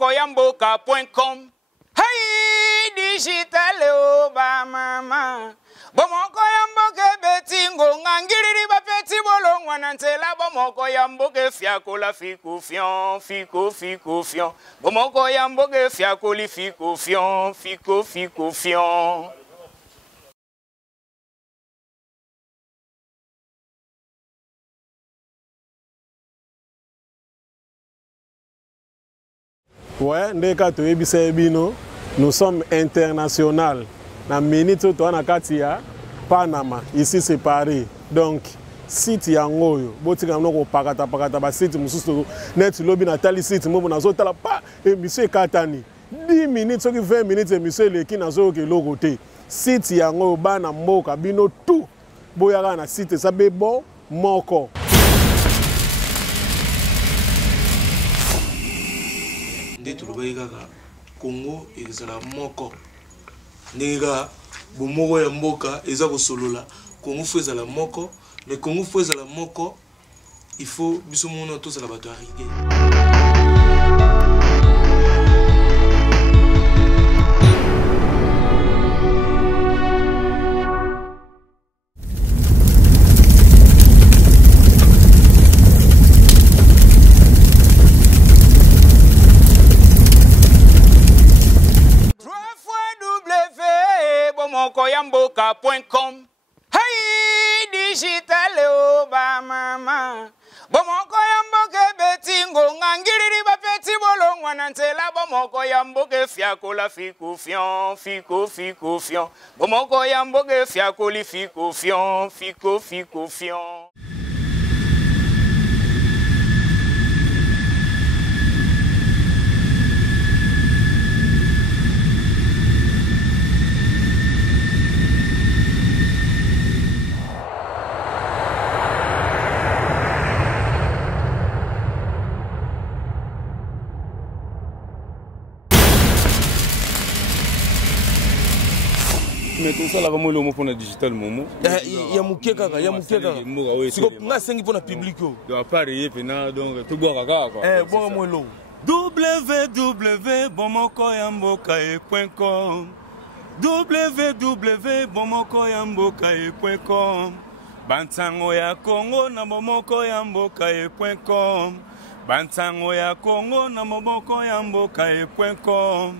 bomokoyamboka.com. Hey, digital oba mama. Bomokoyamboke betingo ngangiriri bapeti bolongwa nantela bomokoyamboke fiakola fiku fion. Bomokoyamboke fiakoli fiku fion. Ouais, nous sommes internationaux. Na minute to na katia Panama, ici c'est Paris. Donc site yangoyo, botika mnoko pakata ba site mususu net lobby na tali site mo na zo tala pa émission katani. 10 minutes soki 20 minutes émission leki na zo ke lokote. Site yangoyo bana mboka bino tout. Boyaka na site ça be bon moko. Congo ezala moko nega bomoko ya mboka eza kosolola Congo fo ezala moko mais Congo fo ezala moko il faut biso mona tous la bato arriver. bomokoyamboka.com. Hey, digital oba mama. Bomokoyamboke betingo ngangiriri bapeti bolongwa nantela bomokoyamboke fiakola fiku fion. Bomokoyamboke fiakoli fiku fion. Mais tout ça là vraiment le mot pour la digital momo. Il y a mouké kaka, Si vous na sengi pour la public yo. Donc appareil pena donc tout boire kaka quoi. Bon moi long. www.bomokoyamboka.com www.bomokoyamboka.com Bantango ya Congo na bomokoyamboka.com Bantango ya Congo na bomokoyamboka.com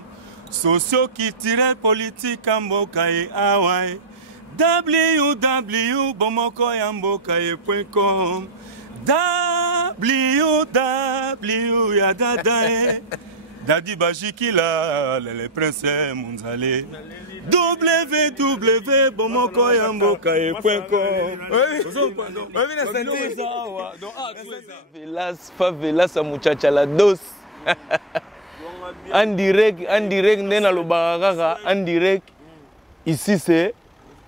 Socio-culturel politique amboka e awai www.bomokoyamboka.com www ya dada Dadi Bajikila les princes monzale www.bomokoyamboka.com Favelas a muchacha la dos. En direct, nena lobaka en direct. Ici c'est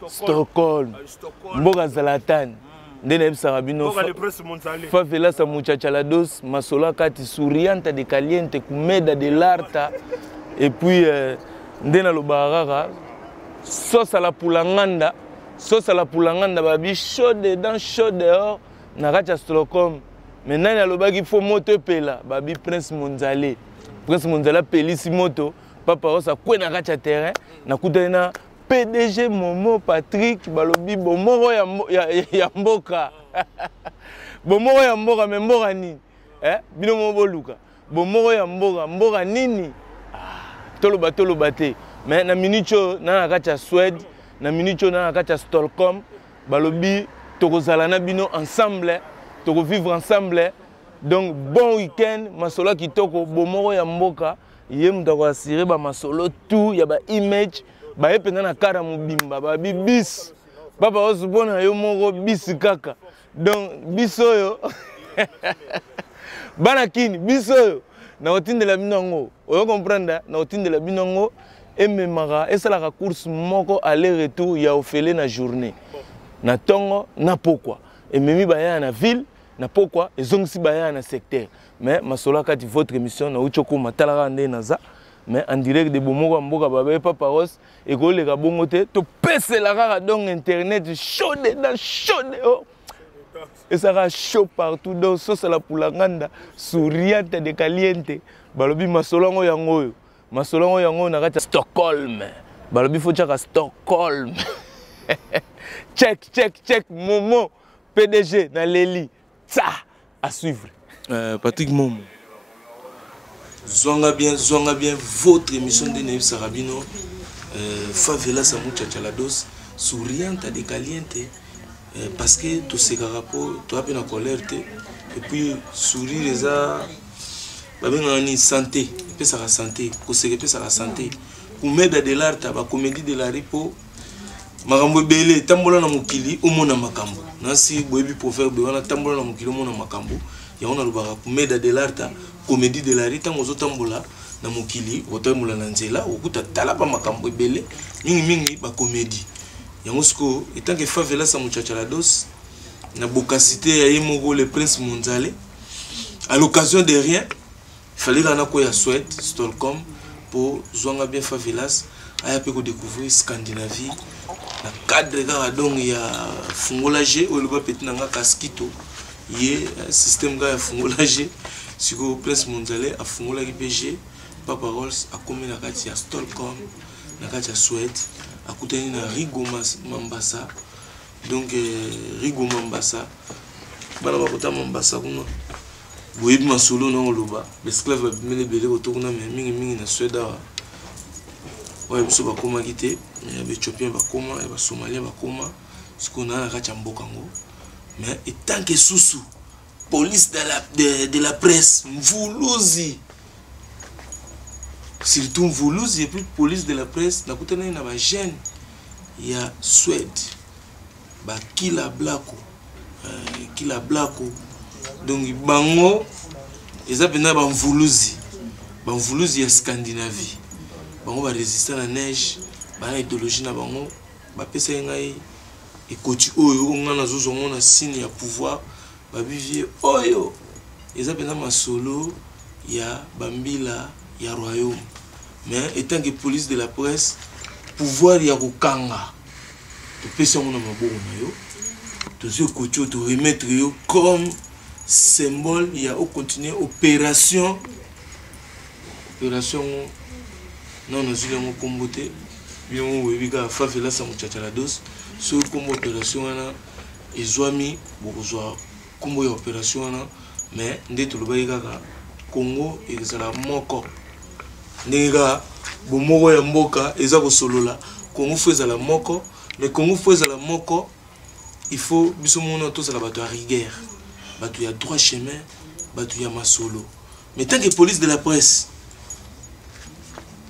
Stockholm. Mboga Zlatan. Ndena ebisaka bino. Favelas a muchacha la dos, masola kati souriante de caliente kumeda de larta. Et puis ndena lobaka sauce à la poulanganda. Sauce à la poulanganda babi chaud dedans, chaud dehors. Na Stockholm. Maintenant na lobaki faut moto pela babi Prince Monzale. Prince Monzala pelisi moto papa osa kwena kacha terrain na kutana PDG Momo Patrick balobi bomoro ya mboka bomoro ya mboka me mboka nini bino moboluka bomoro ya mboka nini toloba te mais na minicho na kacha Suède na minicho na kacha Stockholm balobi tokozala na bino ensemble toko vivre ensemble. Donc bon week-end, masolo kitoko bomoro ya mboka, yem dako assurer ba masolo tout, ya ba image, ba epena na kara mubimba, ba bis. Papa osubona yo moko bis kaka. Donc bisoyo. Bana kini bisoyo. Na otinde la binongo. Oyo comprendre na otinde la binongo ememaka esala ka course moko aller-retour ya ofele na journée. Na tongo na pokwa. Ememi ba ya na ville. Na pourquoi ils ont aussi baillé dans secteur mais masola kati votre émission na uchoko matala ndé naza mais en direct de bomoko mboka baba papa Ross et ko le ka bongo te to pese la kaka donc internet chaude dans chaude Et ça sera chaud partout. Donc, ça, c'est la poulanganda. Souriante de caliente. Balobi masolongo yango. Masolongo yango na kati Stockholm. Balobi faut dire à Stockholm. Check. Momo. PDG na Leli. Ça, à suivre. Patrick Momo. Zonga bien, votre émission de Neuf Sarabino. Favela sa muchachalados. Souriante de caliente. Parce que tout ce rapport, tu as une colère. Et puis, sourire les a. Une santé. Et ça la santé. Pour se répéter, ça la santé. Pour mettre de l'art, la comédie de la ripo. Makambo belé, tambola na mukili, omona makambo. Nasi boebi pour faire bewana tambola na mukili, omona makambo. Ya on a le bara pour mettre de l'art, comédie de la rita, mozo tambola na mukili, otambola na nzela, okuta talapa makambo belé, mingi ba comédie. Yangosko, étant que Favela sa muchachalados, na bokasité ya Yemogo le prince Monzale, à l'occasion de rien, il fallait qu'on ait à Suède, Stockholm, pour Zonga bien Favelas, à découvrir Scandinavie. Na cadre donc il y a fungolage ou le bas petit nanga kaskito, il y a système gars fungolage, si le prince Monzale a fungolage PG, Papa Rolls a commis na kati à Stockholm, na kati à Suède. À côté de Rigo Mambasa, donc Rigo Mambasa, Balabakota Mambasa, vous avez solo dans le bas, l'esclave a mis les bébés autour de mingi na Suède. Ouais, vous savez comment quitter, il y a des Éthiopiens, il y a des Somaliens, ce qu'on a à Kachambokango. Mais tant que sous police de la presse, Mvuluzi. Surtout Mvuluzi et puis police de la presse, na kutana na ba jeune ya Suède. Ba Kila Blako. Donc bango eza pena ba Mvuluzi. Ba Mvuluzi ya Scandinavie. Bango ba résister la neige, ba idéologie na bango, ba pesa ngai ekoti oyo ngana zozongo na signe ya pouvoir, ba vivie oyo. Eza pena masolo ya bambila ya royaume. Mais étant que police de la presse, pouvoir ya kokanga. Tu peux ça mon maboko na yo. Tu sais que tu remettre yo comme symbole il y a au continuer opération non na zile mo kombote. Bien mo webika Favela sa muchachalados. Sur comme opération na ezwami bokozwa kombo ya opération na mais ndeto lobayika ka Congo ezala moko. Nega bomoko ya mboka eza ko solola Congo feza la moko mais Congo feza la moko il faut biso mona tous la bato à rigueur bato ya droit chemin bato ya masolo mais tant que police de la presse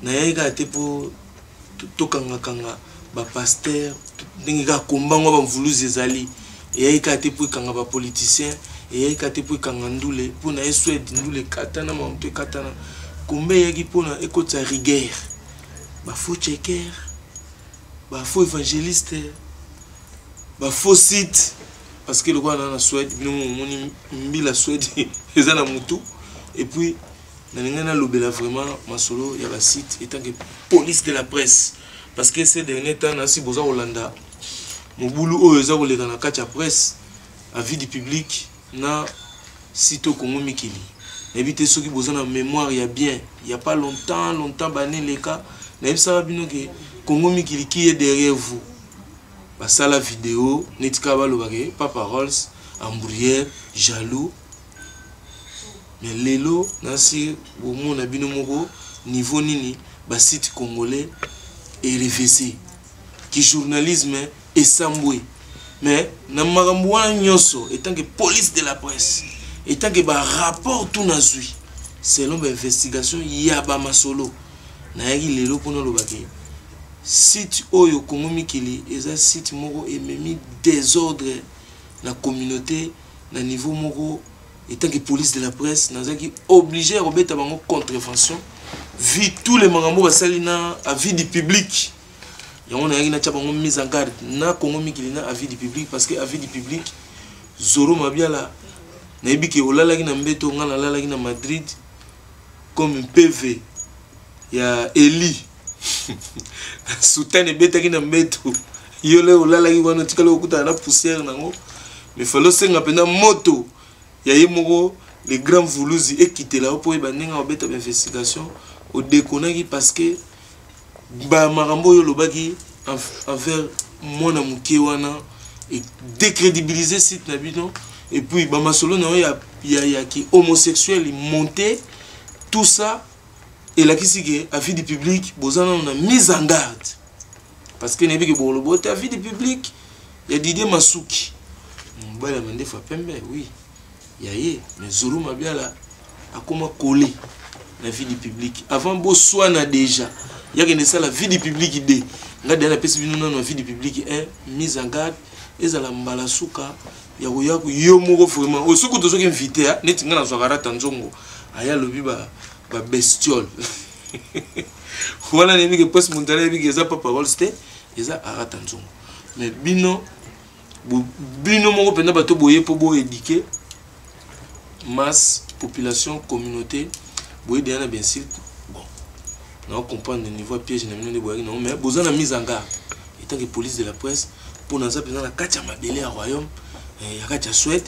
na yega te pour tokanga ba pasteur ndenga kombango ba Mvuluzi ezali et yega te pour kanga ba politicien et yega te pour kanga ndule pour na Suède ndule katana monte katana combien yagi pona écoute sa rigueur ba faux checker ba faux évangéliste ba faux site parce que le roi na Suède nous mbi la Suède eza na mutu et puis na ngana lobela vraiment masolo ya ba site étant que police de la presse parce que ces derniers temps na si boza Hollanda mobulu oyo eza koleka na kati ya presse avis du public na site Congo Mikili. Évitez ceux qui besoin de mémoire, il y a bien. Il n'y a pas longtemps, bané les cas. N'avez que Congo Mikili qui est derrière vous. Ça la vidéo, Netika Balobage, Papa Rolls, Ambrière, Jaloux. Mais Lelo, Nansi, au monde abino moro, niveau nini, site congolais et RFC. Qui journalisme et samboué. Mais, Namaramboua Nyoso, étant que police de la presse. Et tant que le rapport tout n'a zui, selon l'investigation, il y a un solo. Il y a un site Oyo Congo Mikili, et un site moro et même désordre dans la communauté, dans le niveau moro, et tant que police de la presse, nous sommes obligés à remettre en contrevention, vu tous les marambos à vie du public. Il y a une mise en garde, na Congo Mikili, à vie du public, parce que à vie du public, Zoro Mabiala. Nayebi ke olalaki na mbeto nga nalalaki na Madrid comme un PV ya Eli soutane betaki na mbeto yo le olalaki wana tikala okuta na poussière nango mais falo senga pena moto ya yemoko les grands vouluzi et quitter là pour bandenga obeta investigation au déconner parce que ba marambo yo lobaki envers mona muke wana et décrédibiliser site na bino et puis ba masolo na ya qui homosexuel monté tout ça et la qui a vie du public bozana on a mise en garde parce que nebi ke bolobo ta vie du public il y a Didier Masuki mbala mande fa pembe oui yaye mais Zoro Mabiala a comment coller la vie du public avant Botswana déjà il y a que ça la vie du public idée nga dana pesi bino na vie du public est mise en garde ezala mbala suka ya ko yo moko vraiment o suku to soki invité a neti nga na zwakara tanzongo aya lobi ba bestiole voilà nemi que poste montale bi que ça pas parole c'était eza arata nzongo mais bino moko pena bato boye po bo éduquer masse population communauté boye déjà bien sûr bon on comprend le niveau piège na mino de boye non mais besoin de mise en garde étant que police de la presse pour nous appeler la katia mabele à royaume ya katia Suède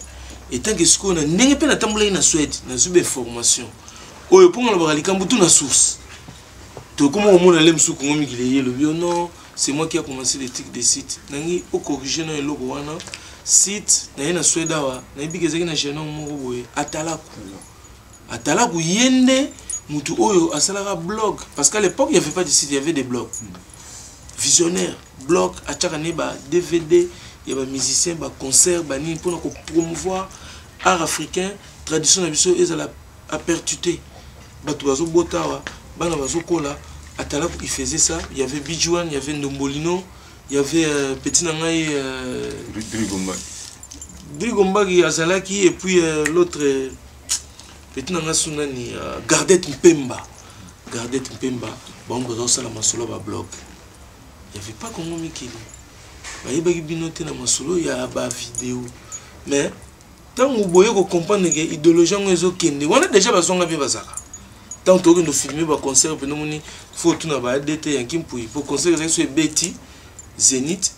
étant que ce qu'on a ndenge pe na tambola na Suède na zube formation oyo ponga la balika mbutu na source to comment on mona lem sou kongo mikile le bio non c'est moi qui a commencé l'éthique des sites nangi au corriger na eloko wana site na na Suède wa na bigezeki na jeune moko boye atalaku yende mutu oyo asalaka blog parce qu'à l'époque il y avait pas de site, il y avait des blogs visionnaires blog achaka neba DVD il y a des musiciens ba concert ba ni pour promouvoir art africain tradition na biso ezala apertuté batu bazo botawa bana bazo kola atalaku il faisait ça il y avait Bijuan il y avait Ndombolino il y avait petit nangai Drigomba qui azalaki et puis l'autre petit nangai sunani Gardette Mpemba bon bazo sala masolo ba blog il y avait pas Congo Mikili ba yebaki binote na masolo ya ba vidéo mais tant vous voyez qu'on comprend que l'idéologie est ok. On a déjà besoin de faire ça. Tant que nous filmer un concert, il faut tout avoir DT pour concert sur Betty, Zénith,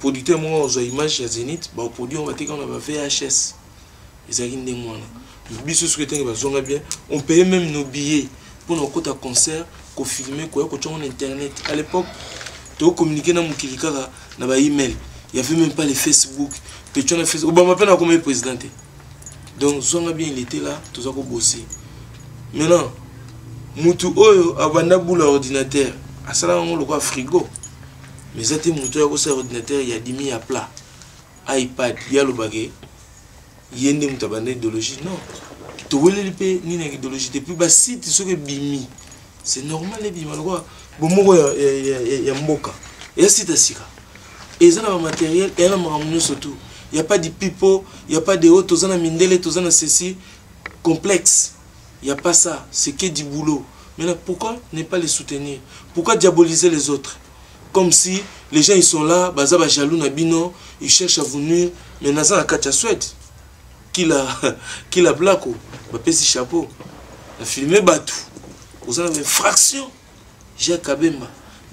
producteur moi aux images à Zénith, bah produit on va dire qu'on a VHS. Ils arrivent des mois. Le ce que tu besoin bien, on payait même nos billets pour nos côtés concert, qu'on filmer, qu'on sur internet. À l'époque, tu communiquer dans mon kilikara, dans ma email. Il n'y avait même pas les Facebook. Obama peine à combien président. Donc, Zonga bien, il était là, tout ça pour bosser. Maintenant, Moutou Oyo a bandabou l'ordinateur. À ça, on le voit frigo. Mais c'était Moutou Oyo, c'est ordinateur, il y a 10 000 à plat. iPad, il y a le baguette. Il y a une idéologie. Non. Tu vois l'idée, ni une idéologie. Depuis bas, si tu sais que Bimi, c'est normal, les Bimi. Bon, moi, il y a Mboka. Et c'est assez. Et ça, le matériel, et là, on surtout. Il n'y a pas de pipo, il n'y a pas de haut, tout ça, mindele, tout ça, ceci, complexe. Il n'y a pas ça. C'est que du boulot. Maintenant, pourquoi ne pas les soutenir? Pourquoi diaboliser les autres? Comme si les gens, ils sont là, bazaba jaloux, nabino, ils cherchent à venir, mais Nazan a Katia Suède, qui la blague, bah, petit chapeau, la filmé Batou. Vous avez une fraction. J'ai Kabemba.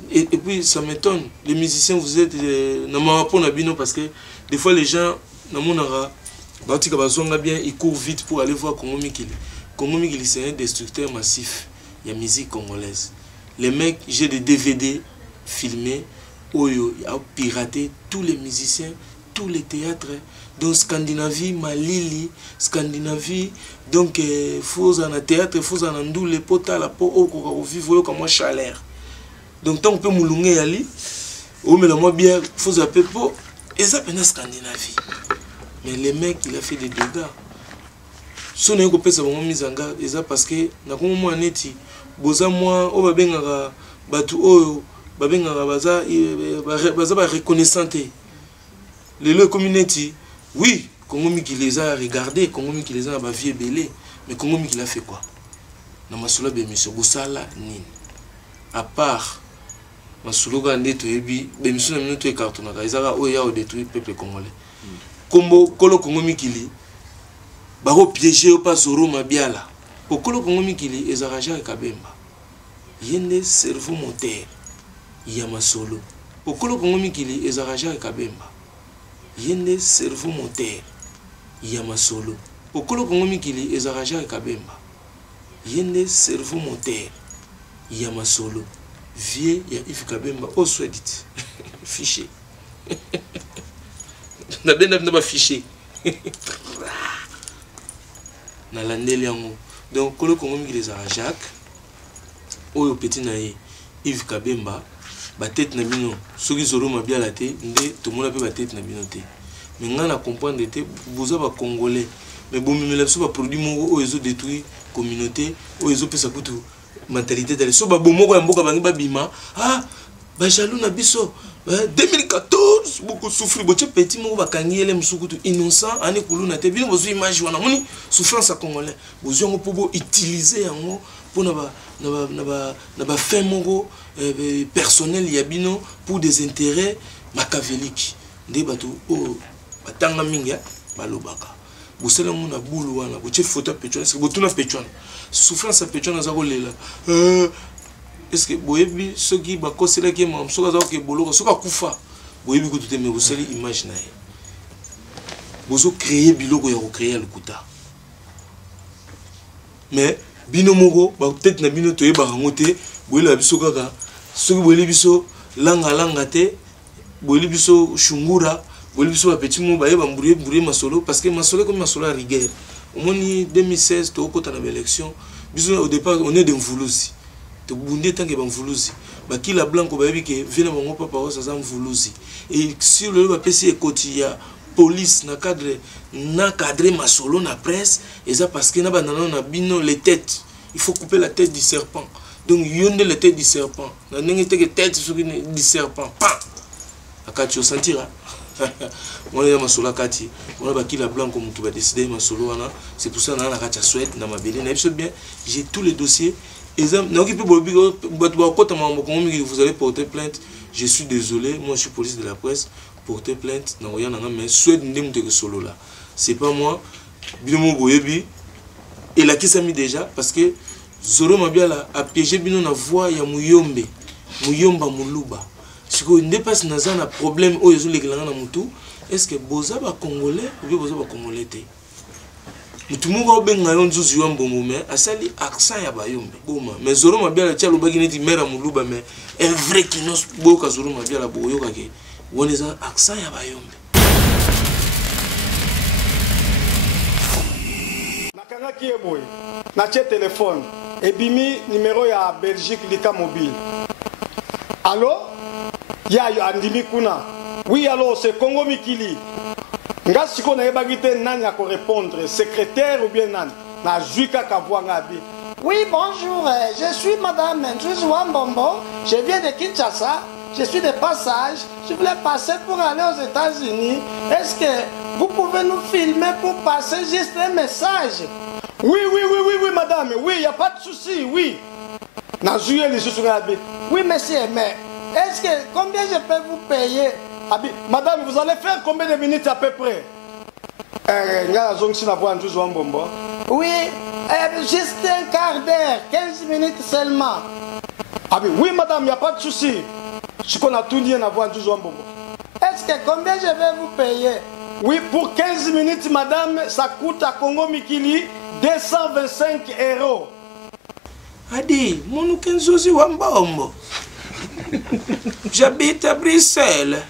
Et puis ça m'étonne, les musiciens vous êtes parce que des fois les gens ils courent vite pour aller voir Congo Mikili. Congo Mikili c'est un destructeur massif. Il y a musique congolaise. Les mecs, j'ai des DVD filmés où ils ont piraté tous les musiciens, tous les théâtres. Donc Scandinavie, Malili, Scandinavie, donc faut en théâtre, faut en andou les potas la peau au vivre comme moi chaleur. Donc tant qu'on peut moulunguer ali, ou mais la moi bien, faut appeler pour et ça peine Scandinavie. Mais les mecs, il a fait des dégâts. Si on a coupé ça, on mise en garde, et ça parce que na comme moi neti, boza moi, o babengara, batu o, babengara baza, baza ba reconnaissante. Les communautés, oui, Congo qui les a regardés, Congo qui les a ba vie belé, mais Congo qui l'a fait quoi? Na masula be monsieur Bosala ni. À part Masuluga ndeto yebi bemission na minuto e cartonaka ezaka oya o détruire peuple congolais. Kombo kolo Congo Mikili bako piéger pas Zoro Mabiala. Pour kolo Congo Mikili ezaka Jacques Kabemba. Yende cerveau moteur ya masolo. Pour kolo Congo Mikili ezaka Jacques Kabemba. yende cerveau moteur ya masolo okolo kongo mikili ezaka Jacques Kabemba yende cerveau moteur ya masolo vie ya Yves Kabemba au Swedit fichier na benda ba fichier na landeli yango donc kolo kongo mikili ezaka Jacques oyo petit na ye Yves Kabemba ba tête na bino soki zoro mabiala te nde tomona pe ba tête na bino te mais ngana comprendre te boza ba congolais mais bon mimela biso ba produit moko oyo ezo détruire communauté oyo ezo pesa kutu mentalité d'aller so ba bomoko ya mboka bangi ba bima ah ba jaloux na biso 2014 beaucoup souffrir boche petit moko ba kangi ele musukutu innocent ani kuluna te bino bozo image wana moni souffrance à congolais bozo ngo pobo utiliser yango pour na ba fin moko personnel ya bino pour des intérêts machiavéliques nde bato o batanga mingi balobaka bosela mona bulu wana boche photo petchona c'est botuna petchona souffrance petchona za kolela est-ce que boyebi soki bakosela ki mam soka za ko boloko soka kufa boyebi ko tout me boseli image na ye bozo créer biloko ya ko créer le kuta mais bino moko ba peut-être na bino toye ba ngote boyela biso kaka soki boyeli biso langa te boyeli biso shungura boyeli biso ba petit mo ba yeba mburier masolo parce que masolo comme masolo à rigueur au moins 2016 to kota na élection biso au départ on est d'Mvuluzi to bundé tant que Mvuluzi ba kila blanco ba yebi que vena bango papa o sa Mvuluzi et sur le ba PC ekoti ya police na cadre masolo na presse et ça parce que na banana na bino les têtes il faut couper la tête du serpent donc yonde la tête du serpent na ndenge te que tête du serpent pa akati o sentira moi ya masolo kati on ba kila blanc comme tu vas décider masolo wana c'est pour ça na na kati souhaite na mabeli na bien j'ai tous les dossiers exemple na okipe bolobi ba kota mambo comme vous allez porter plainte je suis désolé moi je suis police de la presse porter plainte na oya nanga mais souhaite ndem te solo là c'est pas moi bino boyebi et la qui s'est mis déjà parce que Zoro Mabiala a piégé bino na voix ya Muyomba Muluba si ko ndepasi naza na problème oyo zo lekelanga na mutu est-ce que boza ba congolais ou bien boza ba congolais te mutu moko benga yo nzuzu yo mbongo mais asali accent ya bayombe boma mais Zoro Mabiala tia lobaki neti mera Muluba mais un vrai kinos boka Zoro Mabiala boyoka ke woneza accent ya bayombe nakanga kieboy na tie téléphone ebimi numéro ya Belgique lika mobile allô ya yo andimi kuna oui allô c'est Congo Mikili nga siko na yebaki te nani ya ko répondre secrétaire ou bien nani na juika kavwa ngabi. Oui, bonjour, je suis Madame Nzuzu Wambombo, je viens de Kinshasa, je suis de passage, je voulais passer pour aller aux États-Unis. Est-ce que vous pouvez nous filmer pour passer juste un message? Oui, madame, oui, il n'y a pas de souci, oui. Oui, monsieur, mais est-ce que combien je peux vous payer? Madame, vous allez faire combien de minutes à peu près? Oui, juste un quart d'heure, 15 minutes seulement. Oui, madame, il n'y a pas de souci. Ce qu'on a tout dit en avoir du Mbombo. Est-ce que combien je vais vous payer? Oui, pour 15 minutes, madame, ça coûte à Congo Mikili 225 €. Adi, mon Kenzozi Wambombo. J'habite à Bruxelles.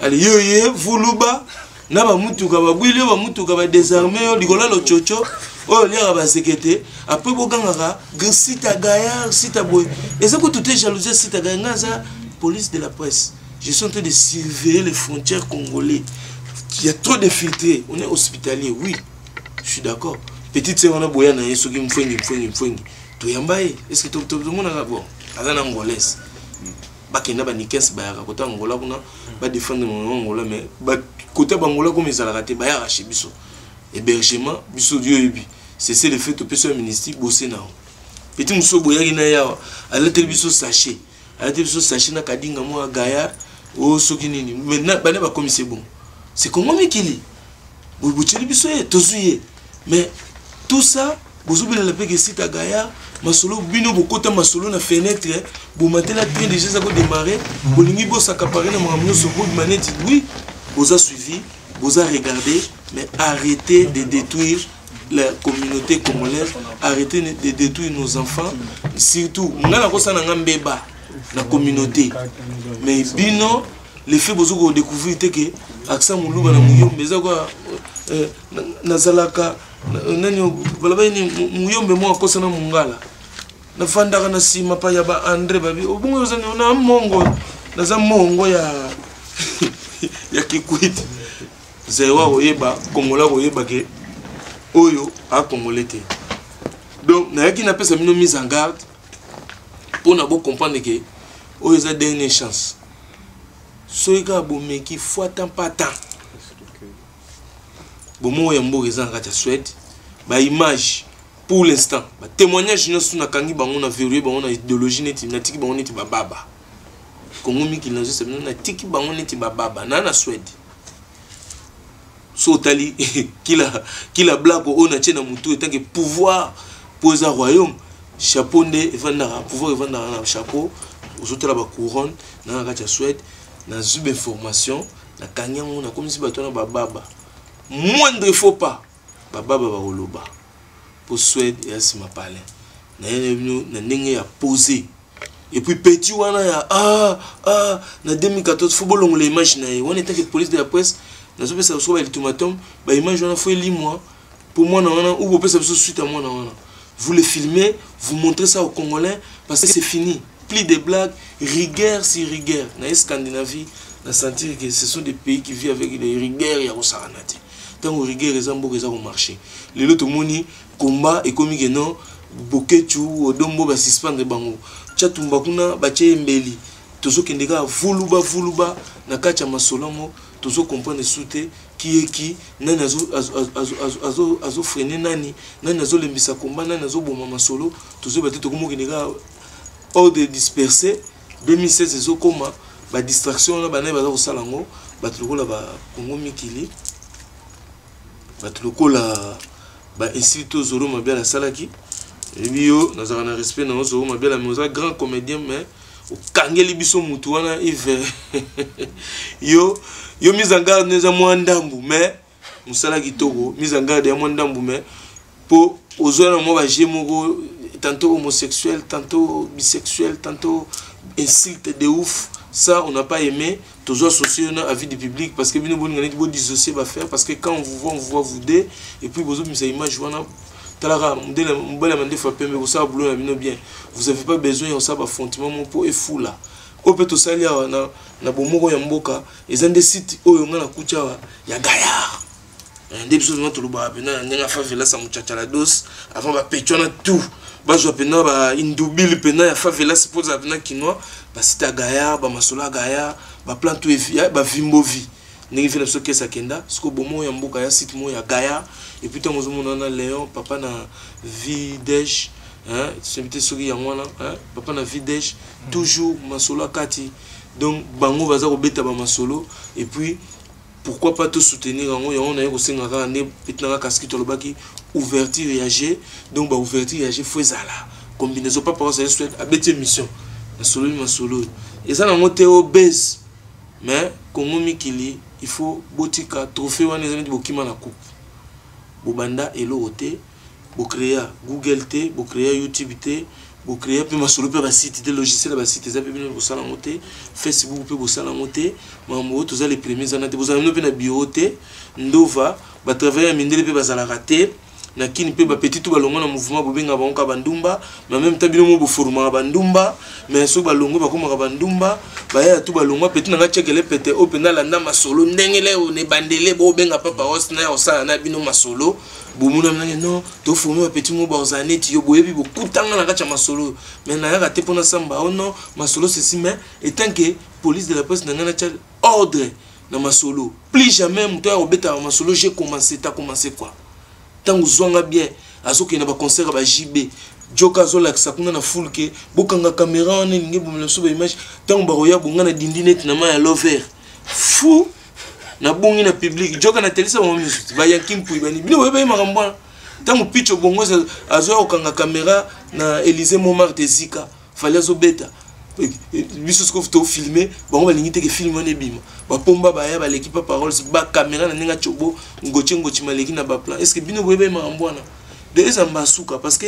Allez, yo, Vuluba. Naba mutuka ba bwile ba mutuka ba désarmé yo likola lo chocho o liara ba sekete après boganga ga sita gaya sita boy et ça que tout est jalousie sita gaya ngaza police de la presse je suis en train de surveiller les frontières congolais il y a trop de filtrés on est hospitalier oui je suis d'accord petite sœur on a boya na yeso ki mfwengi to yambaye est-ce que tout le monde a bon azana angolaise bakenda ba nikes ba yaka kota ngola kuna ba défendre mon ngola mais ba côté bangola comme ils allaient ba ya rachi biso hébergement biso dio yebi c'est le fait to peso ministre bosser na petit muso boyaki na ya ala television sachet na kadinga mo gaya o soki nini maintenant bana ba commissaire bon c'est comment Mikili bobucheli biso e tozuye mais tout ça bozobela la peke sita gaya masolo bino bokota masolo na fenêtre bo matela train déjà ça ko démarrer bolingi bo s'accaparer na makambo so bo maneti oui boza suivi vous avez regardé, mais arrêtez de détruire la communauté congolaise, arrêtez de détruire nos enfants, surtout, on a la communauté. Mais bino, les faits vous découvrir que Aksa Moulouba na Mouyombe, Nazalaka, Mouyombe moi kosa na Mungala. Na fandaka na sima pa yaba André babi. Obungo zani na mongo, naza mongo ya Kikwit. Zewa oyeba, Kongola oyeba ke oyo a Congolais. Donc na yaki na pesa mino mise en garde pour na bo comprendre que oyo za dernière chance. Soika bomeki fois tant pas tant. Bomo ya mbo reza ngata Suède. Ba image pour l'instant, ba témoignage nous na kangi bango na verrouillé bango na idéologie neti na tiki bango neti ba baba. Kongo miki na zo na tiki bango neti ba baba na Suède. So tali kila blague on a tient na mutu etant que pouvoir poser royaume chapeau ne evandara pouvoir evandara na chapeau aujourd'hui la ba couronne na ngata Suède. Na zube information na kanyango na comme si batona bababa moindre faux pas bababa ba oloba pour Suède et asima palais na ndenge ya poser et puis petit wana ya na 2014 football on l'image na on était que police de la presse na zube ça soit ultimatum ba image on a fait mois pour moi na wana ou peut ça suite à moi na wana vous le filmez vous montrez ça aux Congolais parce que c'est fini. Plus de blagues, rigueur sur rigueur. Dans la Scandinavie, on a senti que ce sont des pays qui vivent avec des rigueurs et des tant que rigueur, les gens ont marché. Les autres moni combat et comme ils non, boketu odombo ba suspendre bango. Chatumba kuna bache mbeli. Tozo kendeka vuluba na kacha masolongo, tozo comprendre souté qui est qui, nani azo freiner nani azo lembisa combat, nani azo boma masolo, tozo baté to komo kendeka hors de disperser 2016 ezo koma ba distraction na bana baza ko salango batuluko la ba Kongo mikili batuluko la ba institut zoro mabia la salaki et bio nazaka na respect na zoro mabia la moza grand comédien mais au kangeli biso mutu wana Yves yo mise en garde neza mwandambu mais musala kitoko mise en garde ya mwandambu mais pour ozona mo ba jemoko tantôt homosexuel, tantôt bisexuel, tantôt insulte de ouf. Ça, on n'a pas aimé. Toujours associé à la vie du public parce que nous avons dissocié va faire parce que quand on vous voit vous deux et puis vous avez mis image vous n'avez pas besoin de ça affrontement pour et fou là. Au peut tout ça na bomoko ya mboka et dans des sites où on a kucha ya gaillard. Des choses nous tout le bas na nga fa vela sa muchacha dos avant ba petona tout. Bazo pena ba indubili pena ya favela se pose pena kinoa ba sita gaya ba masola gaya ba plan tout efia ba vimbovi ngi fina so kesa kenda sko bomo ya mboka ya site mo ya gaya et puis tomo zomo na Léon papa na videj hein c'est soki ya mwana hein papa na videj toujours masolo kati donc bango baza ko beta ba masolo et puis pourquoi pas te soutenir en on a ko senga ka ne petna ka ski to lobaki ouverture réagir donc bah ouverture réagir faut ça là combinaison pas pour ça souhaite abeti mission na solo et ça na monter au base mais Kongo mikili il faut botika trophée wana ezali bokima na coupe bobanda elote bo créer Google té bo créer YouTube té bo créer pe masolo pe ba site de logiciel ba site za pe bino bo sala monter Facebook pe bo sala monter mambo tous les premiers années vous avez pe na bureau té ndova ba travailler mindele pe ba sala raté na kini pe ba petit tout balongo na mouvement bobenga bango ka bandumba mais même temps bino mo bo forma bandumba mais so balongo ba koma ka bandumba ba ya tout balongo petit na chekele pete open na landa masolo ndengele o ne bandele bo benga papa osna osala na bino masolo bomuna mnange non to former petit mo ba ozaneti yo boyebi bo kutanga na kacha masolo mais na ya te pona samba o non masolo ceci mais étant que police de la poste na ngana cha ordre na masolo plus jamais muto ya obeta masolo j'ai commencé t'as commencé quoi tant uzonga bien azoki na ba concert ba JB joka zola kisakuna na full ke bokanga caméra on ninge bomela so ba image tant ba roya bonga na dindinet na ma ya lover fou na bongi na public joka na telisa ba musique ba yankim pu bani bino ba makambo tant pitch bongo azoya okanga caméra na Élysée Montmartre Zika fallait zo beta biso ce que tu filmé bon on va limiter que film on est bim ba pomba ba ya ba l'équipe parole ba caméra na ninga chobo ngochi maleki na ba plan est-ce que bino boyeba mambwana de ezambasuka parce que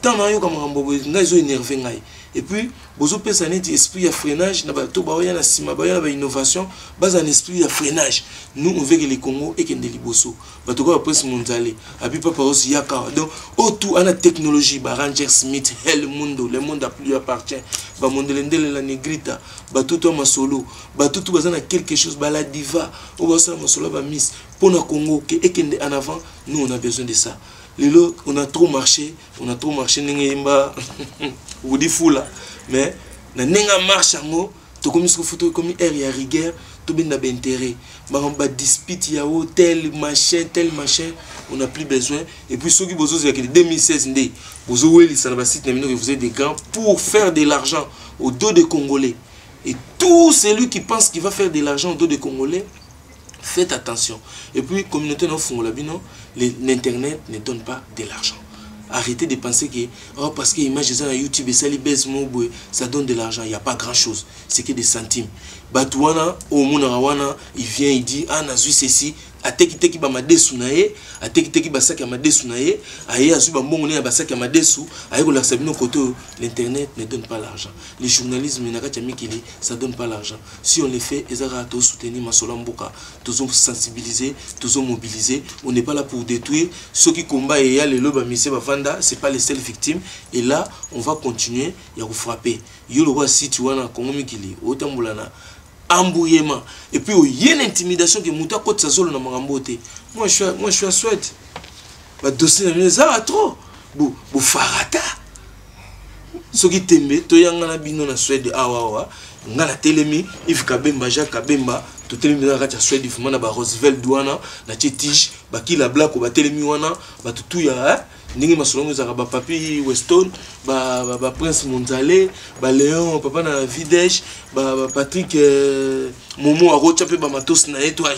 tant na yo comme mambo ngai zo énervé ngai et puis bozo pesa neti esprit ya freinage na ba to ba ya na sima ba ya ba innovation base en esprit ya freinage nous on veut que les Congo et kende liboso ba to ko prince mondial abi papa aussi yaka donc autour ana technologie ba Ranger Smith le monde a plus appartient ba mondelendele la negrita ba tout masolo ba tout bazana quelque chose ba la diva o ba ça masolo ba miss pour na Congo que et kende en avant nous on a besoin de ça. Lelo, on a trop marché n'enga vous dit fou là mais na n'enga marche ngo to comme ce photo comme air ya rigueur to ben d'intérêt ba dispute ya tel machin on a plus besoin et puis ceux qui bozo c'est que 2016 ndé bozo weli ça na ba site na mino que vous êtes des grands pour faire de l'argent au dos des Congolais et tout celui qui pense qu'il va faire de l'argent au dos des Congolais. Faites attention. Et puis, communauté non fongolabino, l'internet ne donne pas de l'argent. Arrêtez de penser que oh, parce que l'image est YouTube et ça donne de l'argent. Il n'y a pas grand chose. C'est que des centimes. Batouana, au Mounarawana, il vient, il dit ah, Nazui, ceci. Ateki ba madesu na ye ateki basaki madesu na ye aye azu ba mbongo na basaki madesu aye ko la sabino koto l'internet ne donne pas l'argent le journalisme na kati mikili ça donne pas l'argent si on le fait ezara to soutenir masolo mboka tozo sensibiliser tozo mobiliser on n'est pas là pour détruire ceux qui combat et ya le loba mise ba vanda c'est pas les seules victimes et là on va continuer ya ko frapper yo le roi si tu wana Congo mikili otambulana embrouillement et puis il y a une intimidation que muta côté ça solo na mangambote moi je suis à Suède ba dossier na ça trop bo farata ce qui tembe to yanga na bino na Suède awa ngana telemi if kabemba Jacques kabemba to telemi na kati Suède if mana ba Roosevelt douana na ttige ba kila black ba telemi wana ba tutu ya ningi masolongo za ba papi Weston ba prince Monzale ba Léon papa na Videsh ba Patrick Momo a rocha pe ba matos na étoile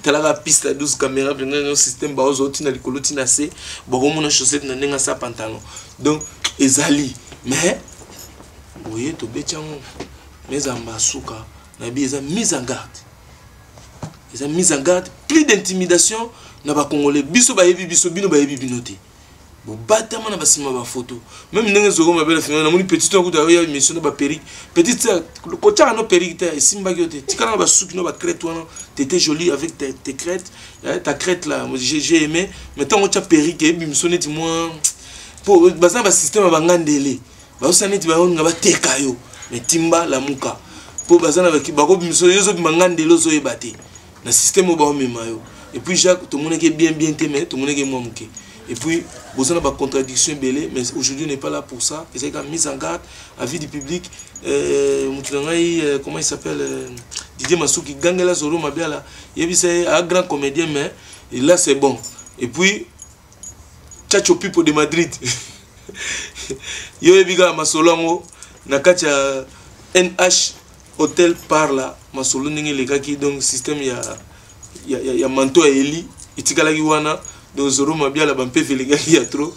tala piste à 12 caméras dans un système ba ozoti na likoloti na se ba mona chaussette na ninga sa pantalon donc ezali mais voyez to betchango mais ambasuka na bi eza mise en garde eza mise en garde plus d'intimidation na ba congolais biso ba yebi biso bino ba yebi binoté bon batama na basima ba photo même ndenge zoko mabela finana moni petit to kuta ya mission ba perruque petite ko tcha no perruque ta simba kyote tikana ba suki no ba crête wana t'étais jolie avec tes crêtes ta crête là j'ai aimé maintenant on tcha perruque et mission neti moi pour bazana ba système ba ngandele ba osaneti ba on ngaba teka yo mais timba la muka pour bazana ba ko mission yo zo ngandele zo ebate na système ba o memayo et puis Jacques tout le monde est bien mais tout le monde est moi muke. Et puis, vous avez des contradictions belées, mais aujourd'hui on n'est pas là pour ça. Et c'est une mise en garde à vie du public. Comment il s'appelle Didier Massouki, Gangela Zoro Mabiala. C'est un grand comédien, mais là c'est bon. Et puis, Tchacho Pipo de Madrid. Yo Ebiga Masolongo, Nakacha NH Hotel par là. Masolo Ningi les gars qui donc système il y a Manto et Eli. Itikala Giwana. Donc Zoro Mabia la bampé les gars il y a trop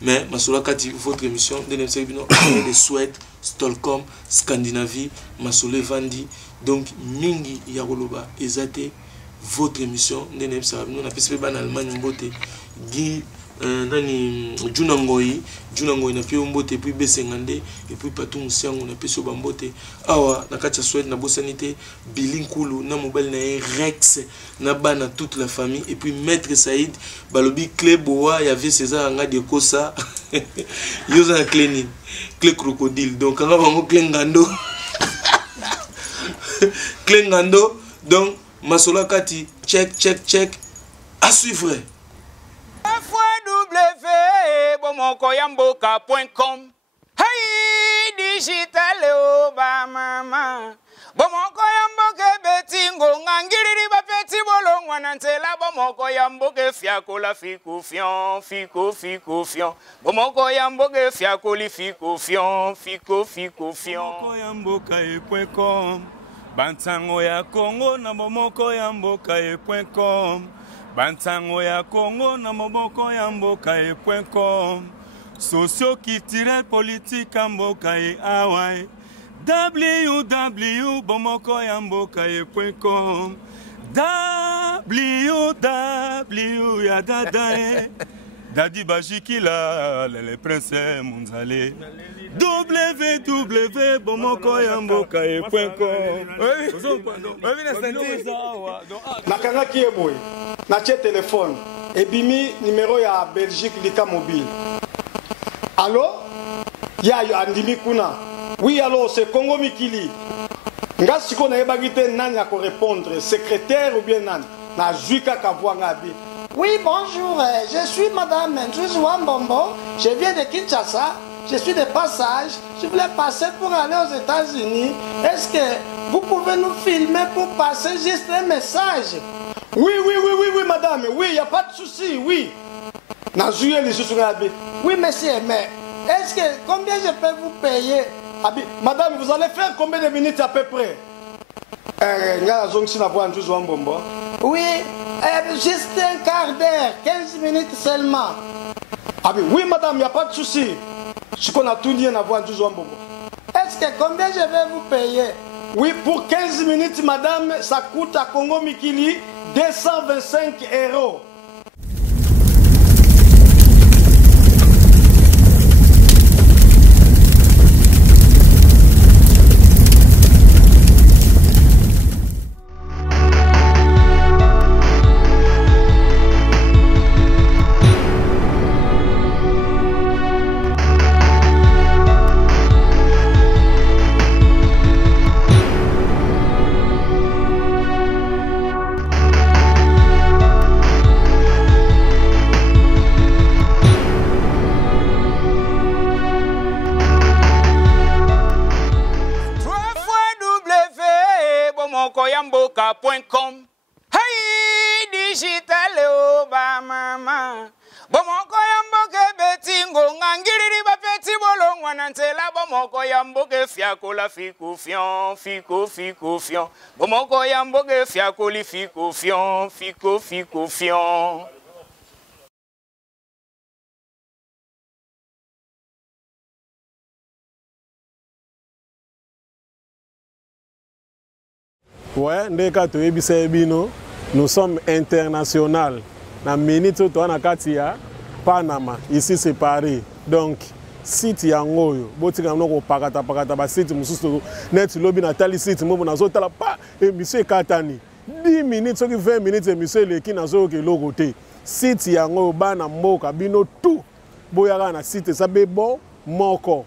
mais Masola Kati votre émission de Suède, Stockholm, Scandinavie, Masolé Vandi donc mingi Yaroloba ezate votre émission de nous on a passé en Allemagne mbote Guy nani Junangoi na pio mbote puis Besengande et puis Patou Musiango na peso bambote awa na kacha Suède na bosanité Bilinkulu na mobile na Rex na bana toute la famille et puis Maître Saïd balobi clé boa y avait César nga de kosa yoza cleaning clé crocodile donc anga bango clé ngando clé ngando donc Masola Kati check à suivre www.bomokoyamboka.com Hey digital ba mama Bomokoyamboka betingo ngangiriri ba peti bolongwa nantela Bomokoyamboka fiakola fiku fion Bomokoyamboka fiakoli fiku fion Bomokoyamboka.com Bantango ya Congo na Bomokoyamboka.com Bantango ya Congo na Bomokoyamboka.com Socio-culturel politique mboka e awai www.bomokoyambokaye.com www ya dada Dadi Bajikila, les princes Munzale. www.bomokoyambokaye.com. Nakangaki eboy. Na tie téléphone. Ebimi numéro ya Belgique Lika mobile. Allô? Ya yo andimi kuna. Oui, allô, c'est Congo Mikili. Nga siko na yebagite nani ya ko répondre, secrétaire ou bien nani? Na juika kavwanga bi. Oui, bonjour, je suis Madame Ndruzi Wambombo, je viens de Kinshasa, je suis de passage, je voulais passer pour aller aux États-Unis. Est-ce que vous pouvez nous filmer pour passer juste un message? Oui, madame, oui, il n'y a pas de souci, oui. Oui, monsieur, mais est-ce que combien je peux vous payer? Madame, vous allez faire combien de minutes à peu près? Oui, juste un quart d'heure, 15 minutes seulement. Oui, madame, il n'y a pas de souci. Ce qu'on a tout dit, est-ce que combien je vais vous payer? Oui, pour 15 minutes, madame, ça coûte à Congo Mikili 225 €. www.bomokoyamboka.com. Hey, digital oba mama. Bomokoyamboke betingo ngangiriri bapeti bolongwa nantela bomokoyamboke fiakola fiku fion. Bomokoyamboke fiakoli fiku fion. Ouais, ndeka toyebisa ebino, nous sommes international. Na minute to na katia Panama, ici c'est Paris. Donc site yangoyo, botika mnoko pakata ba site mususu net lobby na tali site mo na zo tala pa émission katani. 10 minutes soki 20 minutes émission leki na zo ke lokote. Site yangoyo bana mboka bino tout. Boyaka na site sabe bon moko.